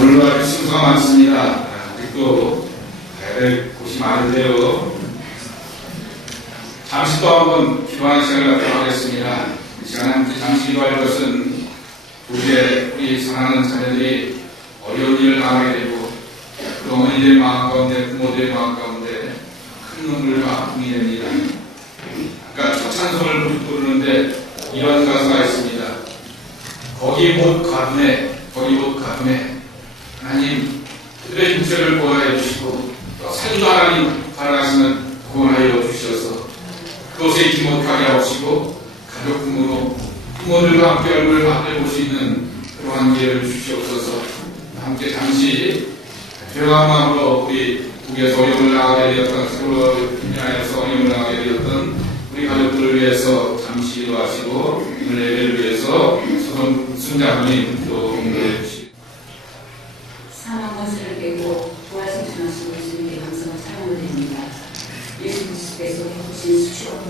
오늘도 아주 순서가 많습니다. 아직도 가야 될 곳이 많은데요. 잠시 또 한번 기도하는 시간을 갖도록 하겠습니다. 이 시간에 함께 잠시 기도할 것은 우리의 우리 사랑하는 자녀들이 어려운 일을 당하게 되고 그 어머니들의 마음 가운데 부모들의 마음 가운데 큰 눈물과 아픔이 됩니다. 아까 첫 찬송을 부르는데 이런 가사가 있습니다. 거기 못 가둠에 거기 못 가둠에 하나님 그들의 육체를 보호해 주시고 또 살도 하나님 바라시는 구원하여 주셔서 그것에 있지 못하게 하시고 가족 부모로 부모들과 함께 얼굴을 함께 볼수 있는 그러한 기회를 주시옵소서. 함께 잠시 죄와 마음으로 우리 국에서 어려움을 나가게 되었던 서로 분야에서 어려움을 나가게 되었던 우리 가족들을 위해서 잠시 기도하시고 오늘 예배를 위해서 서론 순자분이 또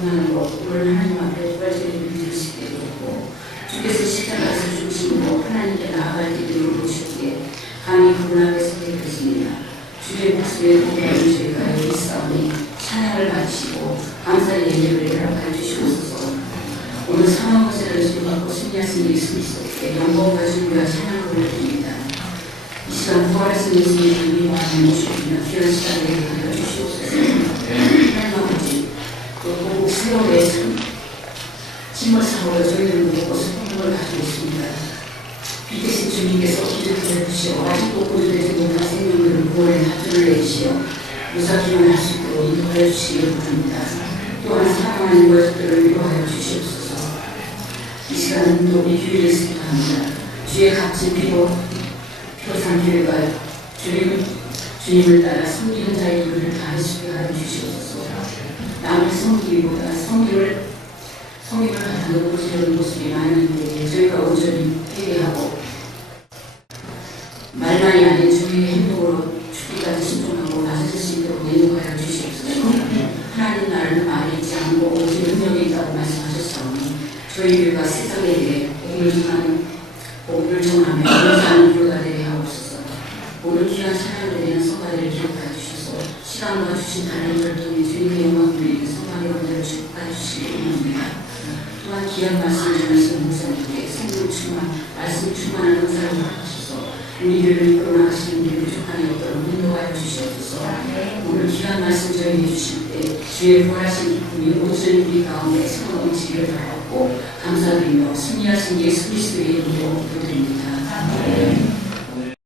고난으로 우리를 하나님 앞에 수 있게 되었고 주께서 십자가에서 죽으심으로 하나님께 나아갈 길을 보시기에 감히 서게 되었습니다. 주의 목숨에 복받은 죄가 여기 싸우니 찬양을 받으시고 감사의 예배를 허락해 주시옵소서 오늘 권세를 주받고 승리하신 예수 그리스도께 영광과 존귀와 찬양을 올려드립니다. 이 시간 부활하신 예수님을 위하여 모시며 귀한 시간에 하여 주시옵소서. 하나님 아버지, 또 세월의 삶, 침을 사고로 저희를 먹고 슬픔을 가지고 있습니다. 이 주님께서 기적해 주시오. 아직도 구조되지 못한 생명들을 구원의 하트를 내주시오. 무사기만 할수 있도록 인도하여 주시기 바랍니다. 또한 사랑하는 것들을 위로하여 주시옵소서. 이 시간은 또 우리 교회를 생각합니다. 주의 값진 피로 표상 교회가 주님, 주님을 따라 섬기는 자의 일을 다하시게 하여 주시옵소서. 남을 섬기기보다 섬기를 섬김을 하는 모습이는 모습이 많은데 저희가 온전히 회개하고 말만이 아닌 주의 행동으로 죽기까지 신중하고 나서실 수 있도록 인도하여 주시옵소서. 하나님 나라는 말이 있지 않고 오직 능력이 있다고 말씀하셨사오니 저희 교회가 세상에게 복음을 전하는 복음을 전하며 감사하는 교회가 되게 하옵소서. 오늘 귀한 사랑을 드리는 성가대를 기억하여 주셔서 시간과 주신 하나님을 통해 주님의 성가대 분들을 축복하여 주시기 원합니다. 또한 귀한 말씀 전하시는 목사님께 성령 충만, 말씀 충만한 은사를 허락하셔서 우리 교회를 이끌어 나가시는 길을 부족함이 없도록 인도하여 주시옵소서. 오늘 귀한 말씀 저희에게 주실 때 주의 부활하신 기쁨이 온전히 우리 가운데 성넘치기를 바라고 감사드리며 승리하신 예수 그리스도의 이름으로 기도드립니다.